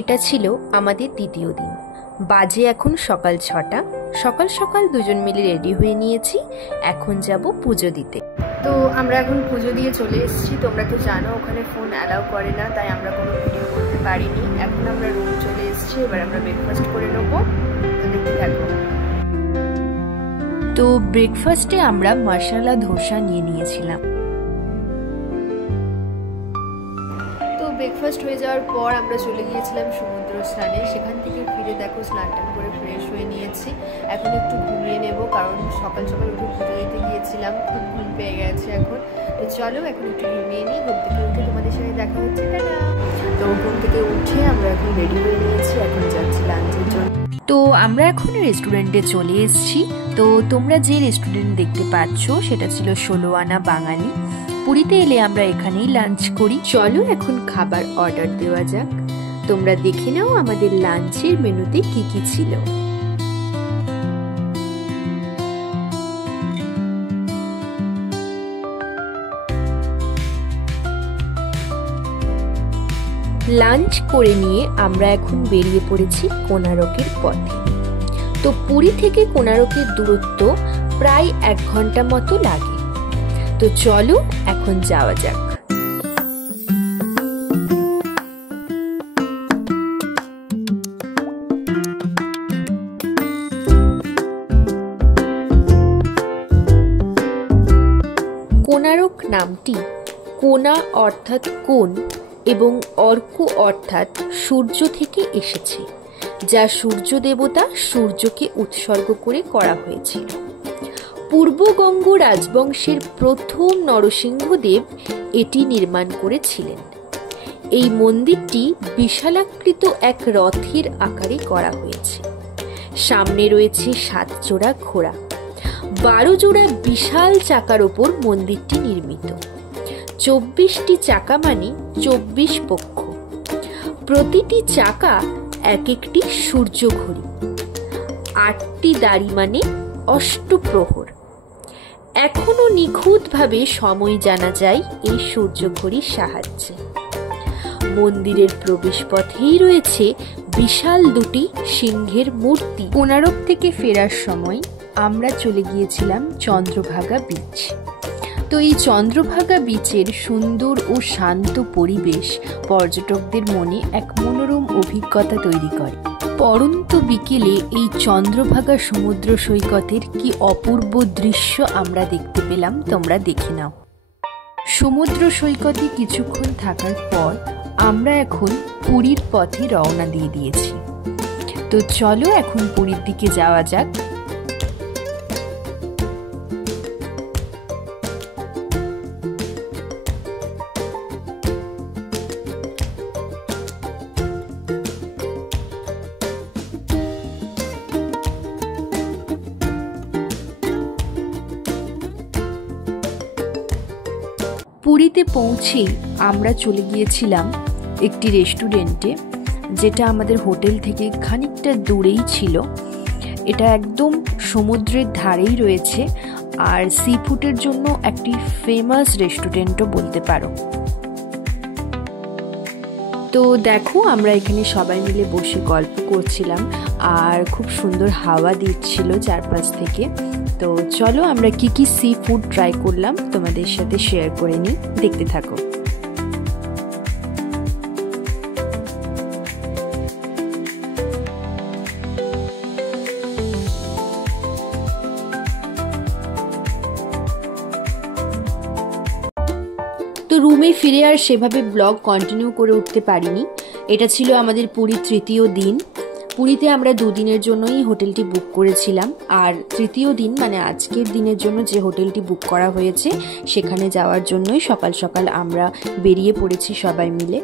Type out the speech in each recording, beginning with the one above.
এটা ছিল আমাদের দ্বিতীয় দিন। বাজে এখন সকাল 6টা। সকাল সকাল দুজন মিলে রেডি হয়ে নিয়েছি, এখন যাব পুজো দিতে। তো আমরা এখন পুজো দিয়ে চলে এসেছি। তোমরা তো জানো ওখানে ফোন অ্যালাউ করে না, তাই আমরা কোনো ভিডিও করতে পারিনি। এখন আমরা রুম চলে এসেছি, এবার আমরা ব্রেকফাস্ট করে নেবো। তো দেখতে থাকবো। তো ব্রেকফাস্টে আমরা মশলা ধোসা নিয়ে নিয়েছিলাম। তো ব্রেকফাস্ট হয়ে যাওয়ার পর আমরা চলে গিয়েছিলাম সমুদ্র স্নানে। সেখান থেকে ফিরে দেখো স্নান টান করে ফ্রেশ হয়ে নিয়েছি। এখন একটু ঘুমিয়ে নেব, কারণ সকাল সকাল উঠে পুজো দিতে গিয়েছিলাম, খুব ঘুম পেয়ে গেছে এখন। তো চলো এখন একটু ঘুমিয়ে নিই। ঘুম থেকে উঠে তোমাদের সাথে দেখা হচ্ছে। তো ঘুম থেকে উঠে আমরা এখন রেডি হয়ে নিয়েছি, এখন যাচ্ছি লাঞ্চের জন্য। তো আমরা এখন রেস্টুরেন্টে চলে এসেছি। তো তোমরা যে রেস্টুরেন্ট দেখতে পাচ্ছ সেটা ছিল 16 আনা বাঙালি। পুরীতে এলে আমরা এখানেই লাঞ্চ করি। চলো এখন খাবার অর্ডার দেওয়া যাক। তোমরা দেখে নাও আমাদের লাঞ্চের মেনুতে কি কি ছিল। লাঞ্চ করে নিয়ে আমরা এখন বেরিয়ে পড়েছি কোণারকের পথে। তো পুরী থেকে কোণারকের দূরত্ব প্রায় 1 ঘন্টা মতো লাগে। তো চলো এখন যাওয়া যাক। কোণারক নামটি কোণা অর্থাৎ কোণ এবং অর্ক অর্থাৎ সূর্য থেকে এসেছে, যা সূর্য দেবতা সূর্যকে উৎসর্গ করে করা হয়েছিল। পূর্বগঙ্গ রাজবংশের প্রথম নরসিংহদেব এটি নির্মাণ করেছিলেন। এই মন্দিরটি বিশালাকৃত এক রথের আকারে করা হয়েছে। সামনে রয়েছে 7 জোড়া ঘোড়া, 12 জোড়া বিশাল চাকার ওপর মন্দিরটি নির্মিত। 24টি চাকা মানে 24 পক্ষ। প্রতিটি চাকা এক একটি সূর্য ঘড়ি। 8টি দাড়ি মানে অষ্টপ্রহর। এখনো নিখুঁতভাবে সময় জানা যায় এই সূর্য ঘড়ির সাহায্যে। মন্দিরের প্রবেশ পথেই রয়েছে বিশাল 2টি সিংহের মূর্তি। কোণারক থেকে ফেরার সময় আমরা চলে গিয়েছিলাম চন্দ্রভাগা বিচ। তো এই চন্দ্রভাগা বিচের সুন্দর ও শান্ত পরিবেশ পর্যটকদের মনে এক মনোরম অভিজ্ঞতা তৈরি করে। পরন্ত বিকেলে এই চন্দ্রভাগা সমুদ্র সৈকতের কি অপূর্ব দৃশ্য আমরা দেখতে পেলাম, তোমরা দেখে নাও। সমুদ্র সৈকতে কিছুক্ষণ থাকার পর আমরা এখন পুরীর পথে রওনা দিয়ে দিয়েছি। তো চলো এখন পুরীর দিকে যাওয়া যাক। পুরীতে পৌঁছে আমরা চলে গিয়েছিলাম একটি রেস্টুরেন্টে, যেটা আমাদের হোটেল থেকে খানিকটা দূরেই ছিল। এটা একদম সমুদ্রের ধারেই রয়েছে, আর সি ফুডের জন্য একটি ফেমাস রেস্টুরেন্টও বলতে পারো। তো দেখো আমরা এখানে সবাই মিলে বসে গল্প করছিলাম, আর খুব সুন্দর হাওয়া দিচ্ছিল চারপাশ থেকে। তো চলো আমরা কি কি সি ফুড ট্রাই করলাম তোমাদের সাথে শেয়ার করে নিই, দেখতে থাকো। তো রুমে ফিরে আর সেভাবে ব্লগ কন্টিনিউ করে উঠতে পারিনি। এটা ছিল আমাদের পুরীর 3য় দিন। পুরীতে আমরা 2 দিনের জন্যই হোটেলটি বুক করেছিলাম, আর 3য় দিন মানে আজকের দিনের জন্য যে হোটেলটি বুক করা হয়েছে সেখানে যাওয়ার জন্যই সকাল সকাল আমরা বেরিয়ে পড়েছি সবাই মিলে।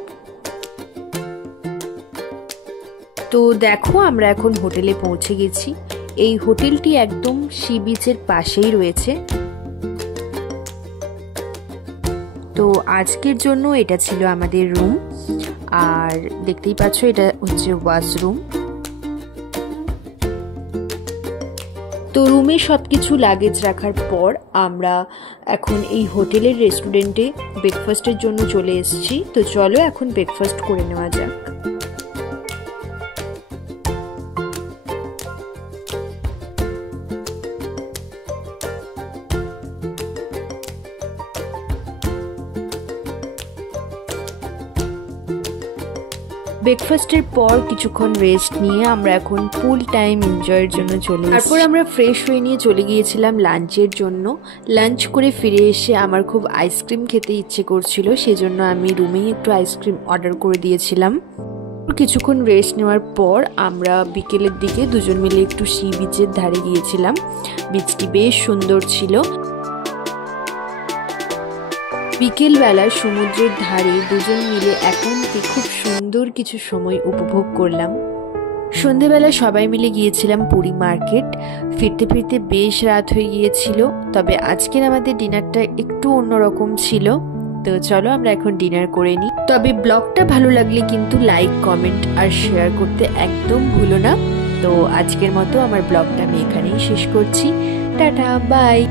তো দেখো আমরা এখন হোটেলে পৌঁছে গেছি। এই হোটেলটি একদম সি বিচের পাশেই রয়েছে। তো আজকের জন্য এটা ছিল আমাদের রুম, আর দেখতেই পাচ্ছ এটা হচ্ছে ওয়াশরুম। তো রুমে সবকিছু লাগেজ রাখার পর আমরা এখন এই হোটেলের রেস্টুরেন্টে ব্রেকফাস্টের জন্য চলে এসেছি। তো চলো এখন ব্রেকফাস্ট করে নেওয়া যাক। ব্রেকফাস্টের পর কিছুক্ষণ রেস্ট নিয়ে আমরা এখন ফুল টাইম এনজয়ের জন্য চলে এসেছি। তারপর আমরা ফ্রেশ হয়ে নিয়ে চলে গিয়েছিলাম লাঞ্চের জন্য। লাঞ্চ করে ফিরে এসে আমার খুব আইসক্রিম খেতে ইচ্ছে করছিল, সেজন্য আমি রুমেই একটু আইসক্রিম অর্ডার করে দিয়েছিলাম। কিছুক্ষণ রেস্ট নেওয়ার পর আমরা বিকেলের দিকে দুজন মিলে একটু সি বিচের ধারে গিয়েছিলাম। বিচটি বেশ সুন্দর ছিল। বিকেল বেলায় সমুদ্রের ধারে দুজন মিলে একান্তে খুব সুন্দর কিছু সময় উপভোগ করলাম। সন্ধেবেলা সবাই মিলে গিয়েছিলাম পুরী মার্কেট। ফিরতে ফিরতে বেশ রাত হয়ে গিয়েছিল, তবে আজকের আমাদের ডিনারটা একটু অন্যরকম ছিল। তো চলো আমরা এখন ডিনার করে নিই। তবে ব্লগটা ভালো লাগলে কিন্তু লাইক, কমেন্ট আর শেয়ার করতে একদম ভুলো না। তো আজকের মতো আমার ব্লগটা আমি এখানেই শেষ করছি। Tata, by.